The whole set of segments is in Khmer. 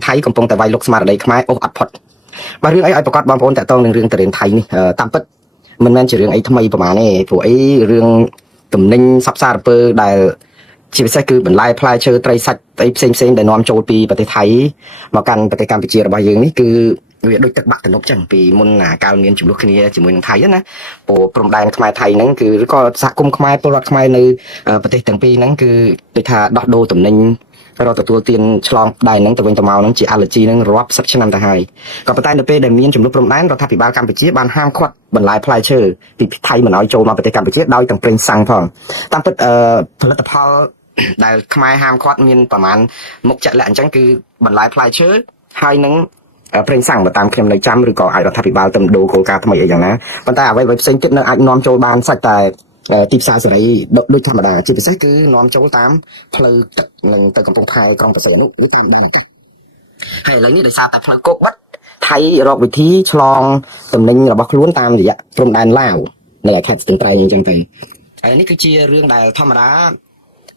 ថៃកំពុងតែវាយលុកស្មារតីខ្មែរអូសអត់ផុតបាទរឿងអីឲ្យប្រកាសបងប្អូនតាក់ទងនឹងរឿងតរៀនថៃនេះតាមពិតមិនមែនជារឿងអីថ្មីប្រហែលទេព្រោះអីរឿងទំនិញសັບសារពើដែលជាពិសេសគឺបន្លែផ្លែឈើត្រីសាច់អីផ្សេងដែលនាំចូលពីប្រទេសថៃមកកាន់ប្រទេសកម្ពុជារបស់យើងនេះគឺវាដូចទឹកបាក់ទំនប់ចឹងពីមុនកាលមានចំនួនគ្នាជាមួយនឹងថៃណាព្រំដែនខ្មែរថៃហ្នឹងគឺឬក៏សហគមន៍ខ្មែរពលរដ្ឋខ្មែរនៅប្រទេសទាំងពីរហ្នឹងគឺដូចថាដោះដូរទំនិញរកទទួលទានឆ្លងដែនហ្នឹងទៅវិញទៅមកហ្នឹងជា allergy ហ្នឹងរាប់សិបឆ្នាំទៅហើយក៏ប៉ុន្តែនៅពេលដែលមានចំនួនព្រំដែនរដ្ឋាភិបាលកម្ពុជាបានហាមឃាត់បន្លែផ្លែឈើពីថៃមិនឲ្យចូលមកប្រទេសកម្ពុជាដោយទាំងប្រេងសាំងផងតាមពិតផលិតផលដែលខ្មែរហាមឃាត់មានប្រមាណមុខជាក់លាក់អញ្ចឹងគឺបន្លែផ្លែឈើហើយនឹងប្រេងសាំងបើតាមខ្ញុំនៅចាំឬក៏អាចរដ្ឋាភិបាលទៅដូរគោលការណ៍ថ្មីអីយ៉ាងណាប៉ុន្តែអ្វីៗផ្សេងទៀតនៅអាចនាំចូលបានសាច់តែទីផ្សារសេរីដូចធម្មតាជាពិសេសគឺនាំចូលតាមផ្លូវទឹកនិងទៅកំពង់ផែក្រុងបរសៃអនុវាតាមបានទេហើយឥឡូវនេះដោយសារតែផ្លូវគោកបិទថៃរកវិធីឆ្លងទំនិញរបស់ខ្លួនតាមរយៈព្រំដែនឡាវនៅខេត្តស្ទឹងត្រែងអញ្ចឹងទៅហើយនេះគឺជារឿងដែលធម្មត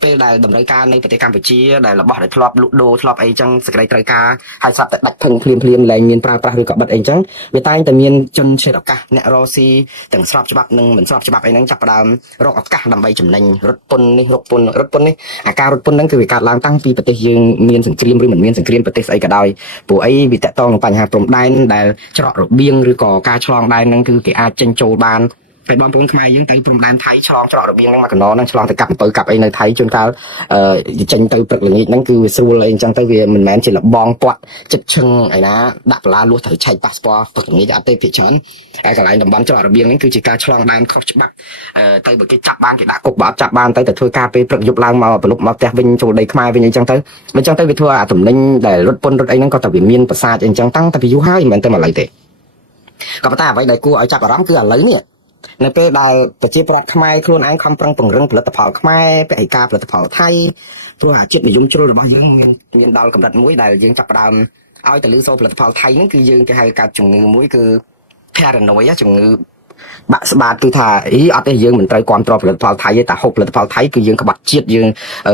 ាពេលដែលតម្រូវការនៃប្រទេសកម្ពុជាដែលរបស់ដែលធ្លាប់លក់ដូរធ្លាប់អីចឹងសេចក្តីត្រូវការហើយស្រាប់តែដាច់ភឹងភ្លាមឡើងមានប្រើប្រាស់ឬក៏បិទអីចឹងវាតែងតែមានជនឆេះឱកាសអ្នករស៊ីទាំងស្របច្បាប់និងមិនស្របច្បាប់អីហ្នឹងចាប់ផ្ដើមរកឱកាសដើម្បីចំណេញរត់ពន្ធនេះរត់ពន្ធនេះអាការរត់ពន្ធហ្នឹងគឺវាកើតឡើងតាំងពីប្រទេសយើងមានសង្គ្រាមឬមិនមានសង្គ្រាមប្រទេសស្អីក៏ដោយព្រោះអីវាតកតងនឹងបញ្ហាព្រំដែនដែលច្រករបៀងឬក៏ការឆ្លងដែនហ្នឹងគឺគេអាចចេញចូលបានពេលបងប្អូនខ្មែរយើងទៅព្រំដែនថៃឆ្លងច្រករបៀងហ្នឹងមកកណ្ដោហ្នឹងឆ្លងទៅកាប់អំពើកាប់អីនៅថៃជួនកាលចេញទៅព្រឹកល្ងាចហ្នឹងគឺវាស្រួលអីអញ្ចឹងទៅវាមិនមែនជាលបងពាត់ចិត្តឈឹងឯណាដាក់បន្លាលួសត្រូវឆែកប៉ាសពតព្រឹកល្ងាចអត់ទេភាគច្រើនហើយកន្លែងតំបន់ច្រករបៀងហ្នឹងគឺជាការឆ្លងដែនខុសច្បាប់ទៅបើគេចាប់បានគេដាក់គុកបើអត់ចាប់បានទៅធ្វើការពេលព្រឹកយប់ឡើងមកប្រឡប់មកផ្ទះវិញចូលដីខ្មែរវិញអីចឹងទៅវាធ្វើអាទំនិញដែលរត់ពន្ធរត់អីហ្នឹងក៏តែវាមានប្រសាទអីចឹងតាំងតែពីយូរហើយមិនមែនតែមកឥឡូវទេក៏ប៉ុន្តែអ្វីដែលគួរឲ្យចាប់អារម្មណ៍គឺឥឡូវនេះនៅពេលដែលប្រជាប្រដ្ឋខ្មែរខ្លួនឯងខំប្រឹងពង្រឹងផលិតផលខ្មែរពហិការផលិតផលថៃព្រោះអាជាតិនិយមជ្រុលរបស់យើងមានដល់កម្រិតមួយដែលយើងចាប់ផ្ដើមឲ្យទៅលើសូផលិតផលថៃហ្នឹងគឺយើងគេហៅកាត់ជំងឺមួយគឺ paranoid ជំងឺបាក់ស្បាតគឺថាអត់ទេយើងមិនត្រូវគ្រប់គ្រងផលិតផលថៃទេតែហូបផលិតផលថៃគឺយើងក្បត់ជាតិយើង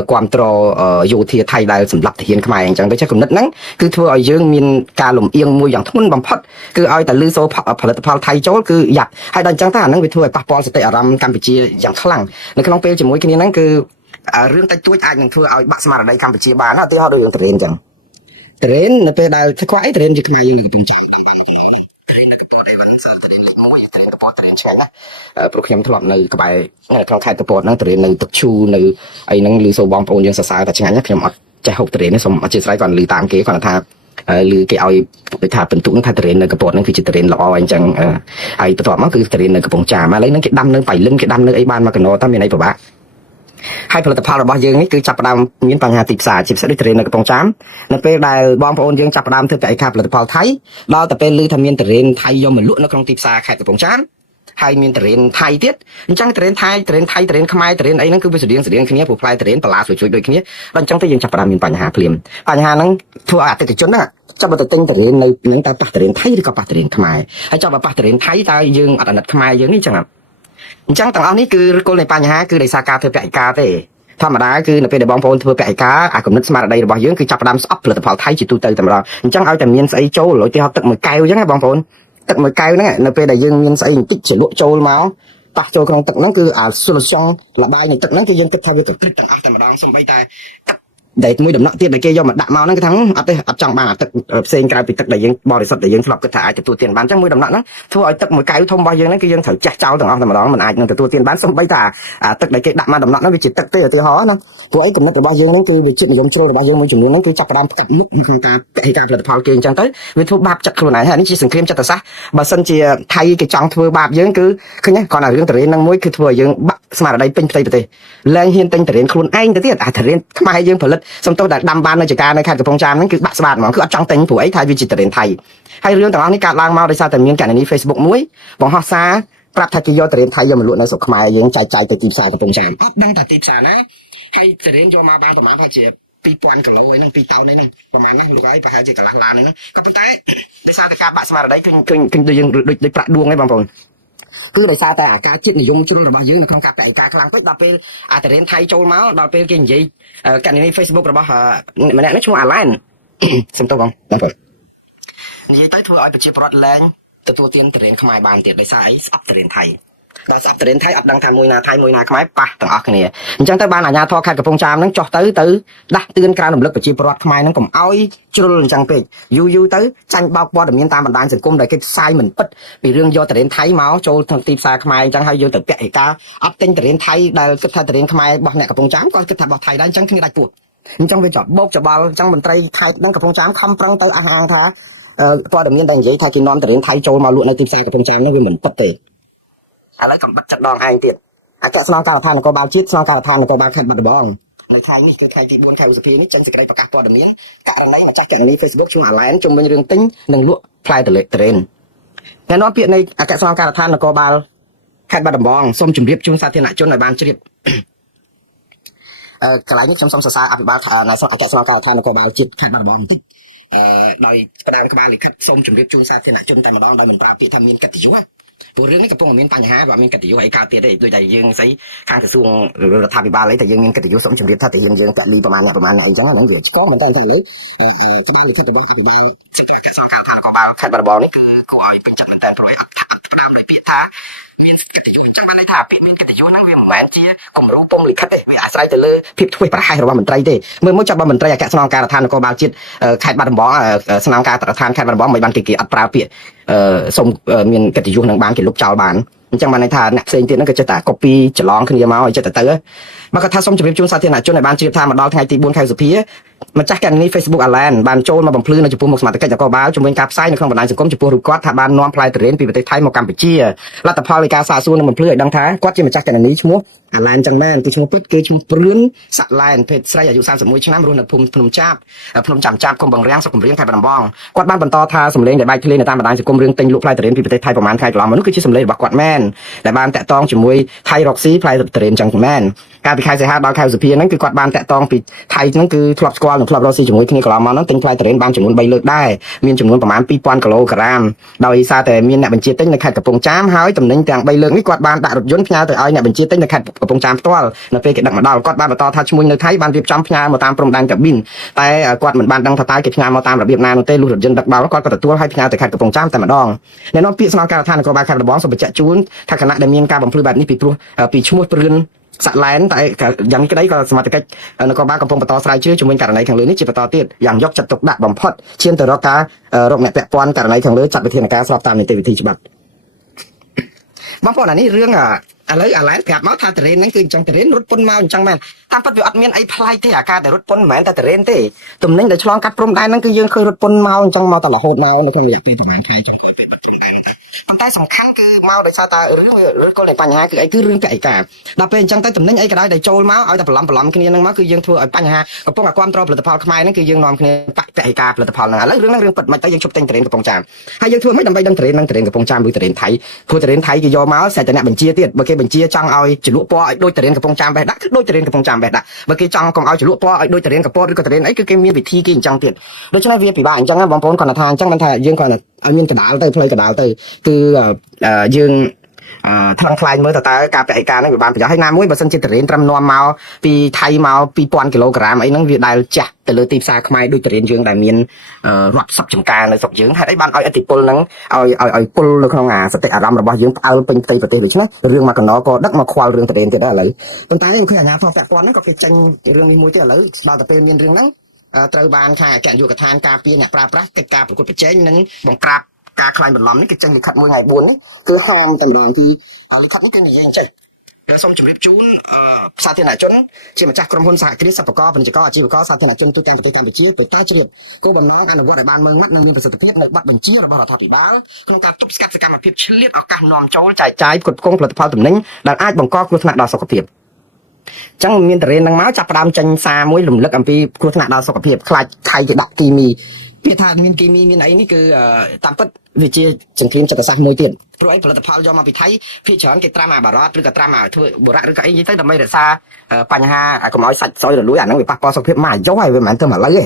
គ្រប់គ្រងយោធាថៃដែលសម្រាប់ទាហានខ្មែរអញ្ចឹងទៅចេះគំនិតហ្នឹងគឺធ្វើឲ្យយើងមានការលំអៀងមួយយ៉ាងធ្ងន់បំផុតគឺឲ្យតែលឺសូផលិតផលថៃចូលគឺយ៉ាប់ហើយដល់អញ្ចឹងទៅអាហ្នឹងវាធ្វើឲ្យប៉ះពាល់សតិអារម្មណ៍កម្ពុជាយ៉ាងខ្លាំងនៅក្នុងពេលជាមួយគ្នាហ្នឹងគឺរឿងតិចតួចអាចនឹងធ្វើឲ្យបាក់ស្មារតីកម្ពុជាបានឧទាហរណ៍ដូចរឿងតរេនអញ្ចឹងតរេននៅពេលដែលខ្វះអីតរេនជាខ្មែរយើងកំពុងចង់តរេននៅកំពង់ដែនមួយតរេនកពតតរេនឆ្ងាញ់ណាព្រោះខ្ញុំធ្លាប់នៅក្បែរក្នុងខេត្តកពតហ្នឹងតរេននៅទឹកឈូនៅអីហ្នឹងឮសូរបងប្អូនយើងសរសើរតែឆ្ងាញ់ណាខ្ញុំអត់ចេះហូបតរេននេះសូមអធិស្ឋានគាត់ឮតាមគេគាត់ថាឮគេឲ្យដូចថាបន្ទុកហ្នឹងថាតរេននៅកពតហ្នឹងគឺជាតរេនល្អអញ្ចឹងហើយបន្ទាប់មកគឺតរេននៅកំពង់ចាមឥឡូវហ្នឹងគេដាំនៅបៃលិនគេដាំនៅអីបានមកកណោតែមានអីពិបាកហើយផលិតផលរបស់យើងនេះគឺចាប់ផ្ដើមមានបញ្ហាទីផ្សារជាពិសេសដូចតរេននៅកំពង់ចាមនៅពេលដែលបងប្អូនយើងចាប់ផ្ដើមធ្វើកសិកម្មផលិតផលថៃដល់តែពេលឮថាមានតរេនថៃយកមកលក់នៅក្នុងទីផ្សារខេត្តកំពង់ចាមហើយមានតរេនថៃទៀតអញ្ចឹងតរេនថៃតរេនខ្មែរតរេនអីហ្នឹងគឺវាស្តៀងគ្នាព្រោះផ្លែតរេនបន្លាជួយដូចគ្នាដល់អញ្ចឹងទៅយើងចាប់ផ្ដើមមានបញ្ហាភ្លាមបញ្ហាហ្នឹងធ្វើឲ្យអតិថិជនហ្នឹងចាប់ទៅទិញតរេននៅនឹងតើប៉ះតរេនថៃឬក៏ប៉ះតរេនខ្មែរហើយចាប់ប៉ះតរេនថៃតើយើងអត់អាណិតខ្មែរយើងនេះអញ្ចឹងទាំងអស់នេះគឺឫសគល់នៃបញ្ហាគឺដោយសារការធ្វើកសិកម្មទេធម្មតាគឺនៅពេលដែលបងប្អូនធ្វើកសិកម្មអាគំនិតស្មារតីរបស់យើងគឺចាប់ផ្ដើមស្អប់ផលិតផលថៃជាទូទៅតែម្ដងអញ្ចឹងឲ្យតែមានស្អីចូលឧទាហរណ៍ទឹកមួយកែវអញ្ចឹងណាបងប្អូនទឹកមួយកែវហ្នឹងនៅពេលដែលយើងមានស្អីបន្តិចជាលក់ចូលមកប៉ះចូលក្នុងទឹកហ្នឹងគឺអា solution លបាយនៃទឹកហ្នឹងគឺយើងគិតថាវាទៅព្រឹកទាំងអស់តែម្ដងសូម្បីតែដែលមួយដំណក់ទៀតដែលគេយកមកដាក់មកហ្នឹងគឺថាអត់ទេអត់ចង់បានអាទឹកផ្សេងក្រៅពីទឹកដែលយើងបរិសុទ្ធដែលយើងធ្លាប់គិតថាអាចទទួលទានបានអញ្ចឹងមួយដំណក់ហ្នឹងធ្វើឲ្យទឹកមួយកែវធំរបស់យើងហ្នឹងគឺយើងត្រូវចេះចោលទាំងអស់តែម្ដងមិនអាចនឹងទទួលទានបានសូម្បីតែទឹកដែលគេដាក់មកដំណក់ហ្នឹងវាជាទឹកទេឧទាហរណ៍ណាព្រោះអីគំនិតរបស់យើងហ្នឹងគឺវាចិត្តនិយមជ្រុលរបស់យើងមួយចំនួនហ្នឹងគឺចាប់ផ្ដើមផ្កាត់មុខក្នុងការផលិតផលគេអញ្ចឹងទៅវាធ្វើបាបចិត្តខ្លួនឯងហើយនេះជាសង្គ្រាមចិត្តសាស្ត្របើសិនជាថៃគេចង់ធ្វើបាបយើងគឺឃើញគាត់ថារឿងតរេនហ្នឹងមួយគឺធ្វើឲ្យយើងបាក់ស្មារតីពេញផ្ទៃប្រទេសលែងហ៊ានទិញតរេនខ្លួនឯងទៅទៀតអាតរេនខ្មែរយើងផលិតសំទោសដែលដាំបាននៅចការនៅខេត្តកំពង់ចាមហ្នឹងគឺបាក់ស្បាតហ្មងគឺអត់ចង់ទិញព្រោះអីថាវាជាតរេនថៃហើយរឿងទាំងអស់នេះកើតឡើងមកដោយសារតែមានកណនី Facebook មួយបង្ហោះសារប្រាប់ថាគេយកតរេនថៃយកមកលក់នៅស្រុកខ្មែរយើងចែកចាយទៅទីផ្សារកំពង់ចាមអត់ដឹងថាទីផ្សារណាហើយតរេនយកមកបានប្រហែលថាជា2000គីឡូអីហ្នឹង2តោនអីហ្នឹងប្រហែលណាលោកអីប្រហែលជាកន្លះឡានហ្នឹងក៏ប៉ុន្តែដោយសារតែការបាក់ស្មារតីឃើញដូចយើងដូចប្រាក់ដួងឯងបងប្អូនគឺដោយសារតែអាការជាតិនិយមជ្រុលរបស់យើងនៅក្នុងការកសិកម្មខ្លាំងពេកដល់ពេលអាតរេនថៃចូលមកដល់ពេលគេនិយាយកណនី Facebook របស់ម្នាក់នេះឈ្មោះអាឡែន សំទោសបងបងប្អូននិយាយទៅធ្វើឲ្យប្រជាពលរដ្ឋលែងទទួលទានតរៀនខ្មែរបានទៀតដោយសារអីស្អប់តរៀនថៃដល់ស្អប់តរៀនថៃអត់ដឹងថាមួយណាថៃមួយណាខ្មែរប៉ះទាំងអស់គ្នាអញ្ចឹងទៅបានអាជ្ញាធរខេត្តកំពង់ចាមហ្នឹងចុះទៅដាស់តឿនក្រៅរំលឹកប្រជាពលរដ្ឋខ្មែរហ្នឹងកុំឲ្យជ្រុលអញ្ចឹងពេកយូរទៅចាញ់បោកព័ត៌មានតាមបណ្ដាញសង្គមដែលគេផ្សាយមិនពិតពីរឿងយកតរៀនថៃមកចូលក្នុងទីផ្សារខ្មែរអញ្ចឹងហើយយើងទៅពាក់ឯកាអត់ទិញតរៀនថៃដែលគិតថាតរៀនខ្មែររបស់អ្នកកំពង់ចាមគាត់គិតថារបស់ថៃដែរអញ្ចឹងគ្នាដាច់ពោះអញ្ចឹងវាចប់បោកច្បល់អញ្ចឹងមន្ត្រីថៃនឹងកំពង់ចាមខំប្រឹងទៅអះអាងថាព័ត៌មានដែលនិយាយថាគេនាំតរៀនថៃចូលមកលក់នៅទីផ្សារកំពង់ចាមនោះវាមិនពិតទេឥឡូវកំបិតចិត្តដងឯងទៀតអគ្គស្នងការដ្ឋាននគរបាលជាតិស្នងការដ្ឋាននគរបាលខេត្តបាត់ដំបងនៅថ្ងៃនេះគឺថ្ងៃទី4ខែឧសភានេះចេញសេចក្តីប្រកាសព័ត៌មានករណីម្ចាស់កណនី Facebook ឈ្មោះអាឡែនជំវិញរឿងទិញនិងលក់ផ្លែតរេនអ្នកនាំពាក្យនៃអគ្គស្នងការដ្ឋាននគរបាលខេត្តបាត់ដំបងសូមជម្រាបជូនសាធារណជនឲ្យបានជ្រាបកន្លែងនេះខ្ញុំសូមសរសើរអភិបាលអគ្គស្នងការដ្ឋាននគរបាលជាតិខេត្តបាត់ដំបងបន្តិចដោយផ្ដើមក្បាលលិខិតសូមជម្រាបជូនសាធារណជនតែម្ដងដោយមិនប្រើពាក្យថាមានកិត្តិយសព្រោះរឿងនេះកំពុងមានបញ្ហាបើមានកិត្តិយសអីកើតទៀតទេដូចតែយើងស្អីខាងក្រសួងរដ្ឋាភិបាលអីតែយើងមានកិត្តិយសសូមជម្រាបថាតែយើងតាក់លីប្រមាណអ្នកអីចឹងហ្នឹងវាឆ្កល់មែនតើទៅលើច្បាប់លិខិតរបស់អភិបាលសិក្ខាកាសការដ្ឋាននគរបាលខេត្តបាត់ដំបងនេះគឺគួរឲ្យពេញចិត្តមែនតើព្រោះអត់ផ្ដើមដោយពាក្យថាមានកិត្តិយសចឹងបានន័យថាពាក្យមានកិត្តិយសហ្នឹងវាមិនមែនជាគំរូពុំលិខិតទេវាអាស្រ័យទៅលើភាពធ្វេសប្រហែសរបស់មន្ត្រីទេមើលមកចាប់របស់មន្ត្រីអគ្គស្នងការដ្ឋាននគរបាលជាតិខេត្តបាត់ដំបងស្នងការដ្ឋានខេត្តបាត់ដំបងមិនបានគេអត់ប្រើពាក្យសូមមានកិត្តិយសនឹងបានគេលុបចោលបានអញ្ចឹងបានន័យថាអ្នកផ្សេងទៀតហ្នឹងក៏ចិត្តតែ copy ច្រឡំគ្នាមកឲ្យចិត្តទៅមកគាត់ថាសូមជម្រាបជូនសាធារណជនឲ្យបានជ្រាបថាមកដល់ថ្ងៃទី4ខែសុភាម្ចាស់កណនី Facebook Alan បានចូលមកបំភ្លឺនៅចំពោះមុខសមាជិកនគរបាលជំវិញការផ្សាយនៅក្នុងបណ្ដាញសង្គមចំពោះរូបគាត់ថាបាននាំផ្លែតរេនពីប្រទេសថៃមកកម្ពុជាលទ្ធផលនៃការសាកសួរនឹងបំភ្លឺឲ្យដឹងថាគាត់ជាម្ចាស់កណនីឈ្មោះ Alan ចឹងមែនគឺឈ្មោះពិតគឺឈ្មោះព្រឿនសាក់ឡែនភេទស្រីអាយុ31ឆ្នាំរស់នៅភូមិភ្នំចាំចាប់ឃុំបង្រាំងស្រុកកំរៀងខេត្តបាត់ដំបងគាត់បានបន្តថាសម្លេងដែលបែកធ្លាយនៅតាមបណ្ដាញសង្គមរឿងទិញលក់ផ្លែតរេនពីប្រទេសថៃប្រហែលខែកន្លងមកនោះគឺជាសម្លេងរបស់គាត់មែនដែលបានតាក់ទងជាមួយថៃរកស៊ីផ្លែតរេនចឹងមែនកាលពីខែសីហាដល់ខែសុភាហ្នឹងគឺគាត់បានតាក់ទងពីថៃហ្នឹងគឺធ្លាប់ស្គាល់និងធ្លាប់រកស៊ីជាមួយគ្នាកន្លងមកហ្នឹងទិញផ្លែតរេនបានចំនួន3លើកដែរមានចំនួនប្រមាណ2000គីឡូក្រាមដោយសារតែមានអ្នកបញ្ជាទិញនៅខេត្តកំពង់ចាមហើយតំណែងទាំង3លើកនេះគាត់បានដាក់រថយន្តផ្ញើទៅឲ្យអ្នកបញ្ជាទិញនៅខេត្តកំពង់ចាមផ្ទាល់នៅពេលគេដឹកមកដល់គាត់បានបន្តថាឈ្មោះនៅថៃបានរៀបចំផ្ញើមកតាមព្រំដែនកាប៊ីនតែគាត់មិនបានដឹងថាតើគេផ្ញើមកតាមរបៀបណានោះទេលុះរថយន្តដឹកដល់គាត់ក៏ទទួលឲ្យផ្ញើទៅខេត្តកំពង់ចាមតែម្ដងអ្នកនាំពាក្យស្នងការដ្ឋាននគរបាលខេត្តបាត់ដំបងសូមបញ្ជាក់ជូនថាគណៈដែលមានការបំភ្លឺបែបនេះពីព្រោះពីឈ្មោះព្រឿនសាក់ឡែនតែយ៉ាងក្តីក៏សមាជិកនគរបាលកំពុងបន្តស្រាវជ្រាវជាមួយករណីខាងលើនេះជាបន្តទៀតយ៉ាងយកចិត្តទុកដាក់បំផុតឈានទៅរកការរកអ្នកពាក់ព័ន្ធករណីខាងលើចាត់វិធានការស្របតាមនីតិវិធីច្បាប់បងប្អូនអានេះរឿងឥឡូវអាឡែនប្រាប់មកថាតរេនហ្នឹងគឺអញ្ចឹងតរេនរត់ពន្ធមកអញ្ចឹងមែនតាមពិតវាអត់មានអីប្លែកទេអាការតែរត់ពន្ធមិនមែនតែតរេនទេទំនិញដែលឆ្លងកាត់ព្រំដែនហ្នឹងគឺយើងឃើញរត់ពន្ធមកអញ្ចឹងមកតរហូតមកនៅក្នុងរយៈពេលប្រហែលខែចុងក្រោយពេលព្រំដែនប៉ុន្តែសំខាន់គឺមកដោយសារតែរឿងគោលនៃបញ្ហាគឺអីគឺរឿងពាក់ឯកាដល់ពេលអញ្ចឹងទៅតំណែងអីក៏ដោយដែលចូលមកឲ្យតែបន្លំគ្នាហ្នឹងមកគឺយើងធ្វើឲ្យបញ្ហាកំពុងតែគ្រប់គ្រងផលិតផលខ្មែរហ្នឹងគឺយើងនាំគ្នាពាក់ឯកាផលិតផលហ្នឹងឥឡូវរឿងហ្នឹងរឿងពិតមិនទៅយើងជប់ទិញតរេនកំពង់ចាមហើយយើងធ្វើមិនដើម្បីដឹងតរេនហ្នឹងតរេនកំពង់ចាមឬតរេនថៃព្រោះតរេនថៃគេយកមកសេតែអ្នកបញ្ជាទៀតបើគេបញ្ជាចង់ឲ្យជ្រលក់ពណ៌ឲ្យដូចតរេនកំពង់ចាមបេះដាក់គឺដូចតរេនកំពង់ចាមបេះដាក់បើគេចង់កុំឲ្យជ្រលក់ពណ៌ឲ្យដូចតរេនកពតឬក៏តរេនអីគឺគេមានវិធីគេអញ្ចឹងទៀតដូច្នេះវាពិបាកអញ្ចឹងបងប្អូនគាត់ថាអញ្ចឹងមិនថាយើងគាត់ឲ្យមានកដាលទៅផ្លូយកដាលទៅគឺយើងថ្លឹងខ្លាញ់មើលតើការពាក់ឯកាហ្នឹងវាបានប្រយោជន៍ហើយណាមួយបើសិនជាតរេនត្រឹមនាំមកពីថៃមក2000គីឡូក្រាមអីហ្នឹងវាដែលចាស់ទៅលើទីផ្សារខ្មែរដូចតរេនយើងដែលមានរាប់សិបចំការនៅស្រុកយើងហេតុអីបានឲ្យឥទ្ធិពលហ្នឹងឲ្យពុលនៅក្នុងសតិអារម្មណ៍របស់យើងផ្អើលពេញផ្ទៃប្រទេសដូច្នេះរឿងមកកណោក៏ដឹកមកខ្វល់រឿងតរេនទៀតដែរឥឡូវប៉ុន្តែខ្ញុំឃើញអាជ្ញាធរពាក់ព័ន្ធហ្នឹងក៏គេចេញរឿងនេះមួយទៀតឥឡូវដល់តែពេលមានរឿងហ្នឹងត្រូវបានខាងអគ្គនាយកដ្ឋានការពារអ្នកប្រើប្រាស់កិច្ចការប្រកួតប្រជែងនិងបង្ក្រាបការខ្លាញ់បន្លំនេះគេចេញលិខិតមួយថ្ងៃ4នេះគឺហាមតែម្ដងគឺលិខិតនេះគេនិយាយអញ្ចឹងសូមជម្រាបជូនសាធារណជនជាម្ចាស់ក្រុមហ៊ុនសហគ្រាសសិប្បករពាណិជ្ជករអាជីវករសាធារណជនទូទាំងប្រទេសកម្ពុជាទៅតែជ្រាបគោលបំណងអនុវត្តឲ្យបានម៉ឺងម៉ាត់និងមានប្រសិទ្ធភាពនៅប័ណ្ណបញ្ជារបស់រដ្ឋាភិបាលក្នុងការទប់ស្កាត់សកម្មភាពឆ្លៀតឱកាសនាំចូលចែកចាយផ្គត់ផ្គង់ផលិតផលទំនិញដែលអាចបង្កគ្រោះថ្នាក់ដល់សុខភាពចឹងមានតរេនហ្នឹងមកចាប់ផ្ដើមចេញសារមួយរំលឹកអំពីគ្រោះថ្នាក់ដល់សុខភាពខ្លាចថៃគេដាក់គីមីពាក្យថាមានគីមីមានអីនេះគឺតាមពិតវាជាចង្កៀងចិត្តសាស្ត្រមួយទៀតព្រោះអីផលិតផលយកមកពីថៃភាគច្រើនគេត្រាំអាបារ៉តឬក៏ត្រាំអាធ្វើបុរៈឬក៏អីនិយាយទៅដើម្បីរក្សាបញ្ហាកុំឲ្យសាច់សយរលួយអាហ្នឹងវាប៉ះពាល់សុខភាពមកអាយុហើយវាមិនមែនទៅមកឥឡូវទេ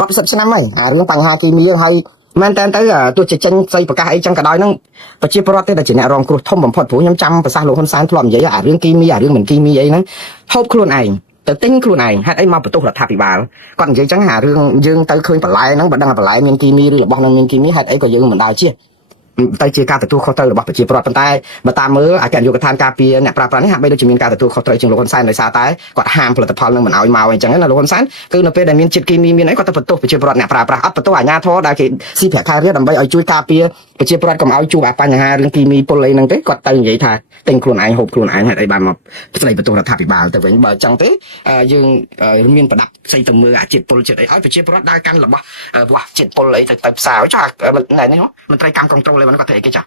រាប់សិបឆ្នាំហើយអារឿងបញ្ហាគីមីហើយមែនតើទៅទោះជាចេញស្អីប្រកាសអីចឹងក៏ដោយហ្នឹងប្រជាពលរដ្ឋទេដែលជាអ្នករងគ្រោះធំបំផុតព្រោះខ្ញុំចាំប្រសាសន៍លោកហ៊ុនសែនធ្លាប់និយាយអារឿងគីមីអារឿងមិនគីមីអីហ្នឹងហូបខ្លួនឯង ទៅទិញខ្លួនឯងហេតុអីមកបន្ទោសរដ្ឋាភិបាលគាត់និយាយចឹងហារឿងយើងទៅឃើញបន្លែហ្នឹងបើដឹងថាបន្លែមានគីមីឬរបស់ហ្នឹងមានគីមីហេតុអីក៏យើងមិនដើរជៀសទៅជាការទទួលខុសត្រូវរបស់ប្រជាពលរដ្ឋប៉ុន្តែបើតាមមើលអគ្គនាយកដ្ឋានការពារអ្នកប្រើប្រាស់នេះហាក់បីដូចជាមានការទទួលខុសត្រូវជាងលោកហ៊ុនសែនដោយសារតែគាត់ហាមផលិតផលនឹងមិនឲ្យមកអញ្ចឹងណាលោកហ៊ុនសែនគឺនៅពេលដែលមានជាតិគីមីមានអីគាត់ទៅបន្ទោសប្រជាពលរដ្ឋអ្នកប្រើប្រាស់អត់បន្ទោសអាជ្ញាធរដែលគេស៊ីប្រាក់ខែរៀលដើម្បីឲ្យជួយការពារប្រជាពលរដ្ឋកុំឲ្យជួបអាបញ្ហារឿងគីមីពុលអីហ្នឹងទេគាត់ទៅនិយាយថាទិញខ្លួនឯងហូបខ្លួនឯងហេតុអីបានមកស្ដីបន្ទោសរដ្ឋាភិបាលទៅវិញបើអញ្ចឹងទេយើងមានប្រដាប់ផ្សេងទៅមើលអាជាតិពុលជាតិអីឲ្យប្រជាពលរដ្ឋដើរកាន់របស់ជាតិពុលអីទៅផ្សារចុះណែនេះមន្ត្រីកម្មគ្រប់គ្រងលេមិនគាត់ធ្វើអីគេចា